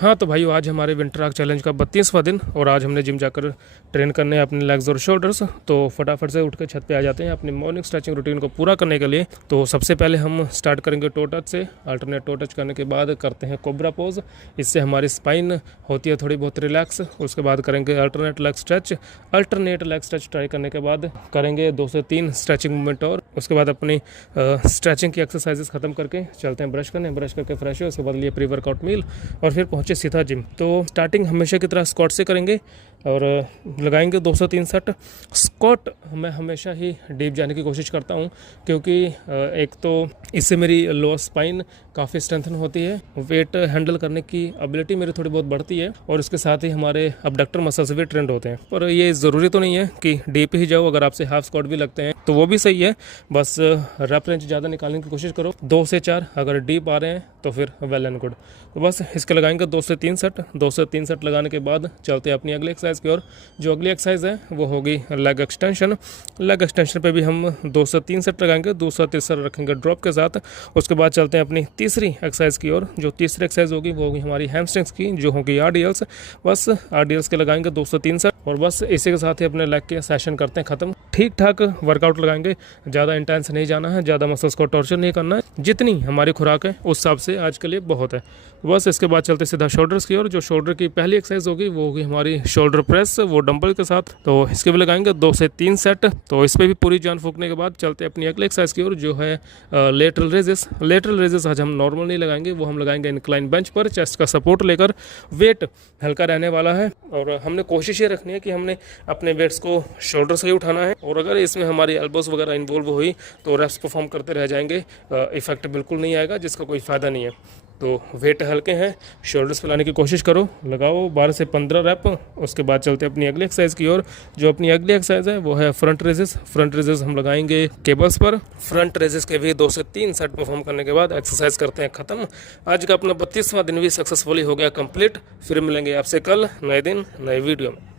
हाँ तो भाइयों, आज हमारे विंटर आर्क चैलेंज का 32वां दिन और आज हमने जिम जाकर ट्रेन करने हैं अपने लेग्स और शोल्डर्स। तो फटाफट से उठ के छत पे आ जाते हैं अपनी मॉर्निंग स्ट्रेचिंग रूटीन को पूरा करने के लिए। तो सबसे पहले हम स्टार्ट करेंगे टो टच से। अल्टरनेट टो टच करने के बाद करते हैं कोबरा पोज। इससे हमारी स्पाइन होती है थोड़ी बहुत रिलैक्स। उसके बाद करेंगे alternate leg stretch. Alternate leg stretch try करने के बाद करेंगे 2 से 3 स्ट्रेचिंग मूवमेंट और उसके बाद अपनी स्ट्रेचिंग की एक्सरसाइजेस खत्म करके चलते हैं ब्रश करने। ब्रश करके फ्रेश हो, उसके बाद लिए प्री वर्कआउट मील और फिर पहुंचे सीधा जिम। तो स्टार्टिंग हमेशा की तरह स्क्वाट से करेंगे और लगाएंगे 2 से 3 सेट। स्क्वाट मैं हमेशा ही डीप जाने की कोशिश करता हूं क्योंकि एक तो इससे मेरी लोअर स्पाइन काफ़ी स्ट्रेंथन होती है, वेट हैंडल करने की एबिलिटी मेरी थोड़ी बहुत बढ़ती है और इसके साथ ही हमारे अबडक्टर मसल्स भी ट्रेंड होते हैं। पर ये ज़रूरी तो नहीं है कि डीप ही जाओ, अगर आपसे हाफ स्क्वाट भी लगते हैं तो वो भी सही है। बस रेप रेंज ज़्यादा निकालने की कोशिश करो। 2 से 4 अगर डीप आ रहे हैं तो फिर वेल एंड गुड। तो बस इसके लगाएंगे 2 से 3 सेट। 2 से 3 सेट लगाने के बाद चलते हैं अपनी अगली एक्सरसाइज की ओर। जो अगली एक्सरसाइज है वो होगी लेग एक्सटेंशन। लेग एक्सटेंशन पे भी हम 2 से 3 सेट लगाएंगे, दूसरा तीसरा रखेंगे ड्रॉप के साथ। उसके बाद चलते हैं अपनी तीसरी एक्सरसाइज की ओर। जो तीसरी एक्सरसाइज होगी वो होगी हमारी हैमस्ट्रिंग्स की, जो होगी आरडीएल्स। बस आरडीएल्स के लगाएंगे 2 से 3 सेट और बस इसी के साथ ही अपने लेग के सेशन करते हैं खत्म। ठीक ठाक वर्कआउट लगाएंगे, ज़्यादा इंटेंस नहीं जाना है, ज़्यादा मसल्स को टॉर्चर नहीं करना है। जितनी हमारी खुराक है उस हिसाब से आज के लिए बहुत है। बस इसके बाद चलते सीधा शोल्डर्स की ओर। जो शोल्डर की पहली एक्सरसाइज होगी वो होगी हमारी शोल्डर प्रेस, वो डंबल के साथ। तो इसके भी लगाएंगे 2 से 3 सेट। तो इस पर भी पूरी जान फूकने के बाद चलते हैं अपनी अगली एक्सरसाइज की ओर, जो है लेटरल रेजेस। लेटरल रेजेस आज हम नॉर्मल नहीं लगाएंगे, वो हम लगाएंगे इंक्लाइन बेंच पर, चेस्ट का सपोर्ट लेकर। वेट हल्का रहने वाला है और हमने कोशिश ये रखनी है कि हमने अपने वेट्स को शोल्डर से ही उठाना है और अगर इसमें हमारी एल्बोस वगैरह इन्वॉल्व हुई तो रेप्स परफॉर्म करते रह जाएंगे, इफेक्ट बिल्कुल नहीं आएगा, जिसका कोई फ़ायदा नहीं है। तो वेट हल्के हैं, शोल्डर्स पे लाने की कोशिश करो, लगाओ 12 से 15 रैप। उसके बाद चलते हैं अपनी अगली एक्सरसाइज की ओर। जो अपनी अगली एक्सरसाइज है वो है फ्रंट रेजेस। फ्रंट रेजेस हम लगाएंगे केबल्स पर। फ्रंट रेजेस के भी 2 से 3 सेट परफॉर्म करने के बाद एक्सरसाइज करते हैं खत्म। आज का अपना 32वां दिन भी सक्सेसफुली हो गया कंप्लीट। फिर मिलेंगे आपसे कल नए दिन नए वीडियो में।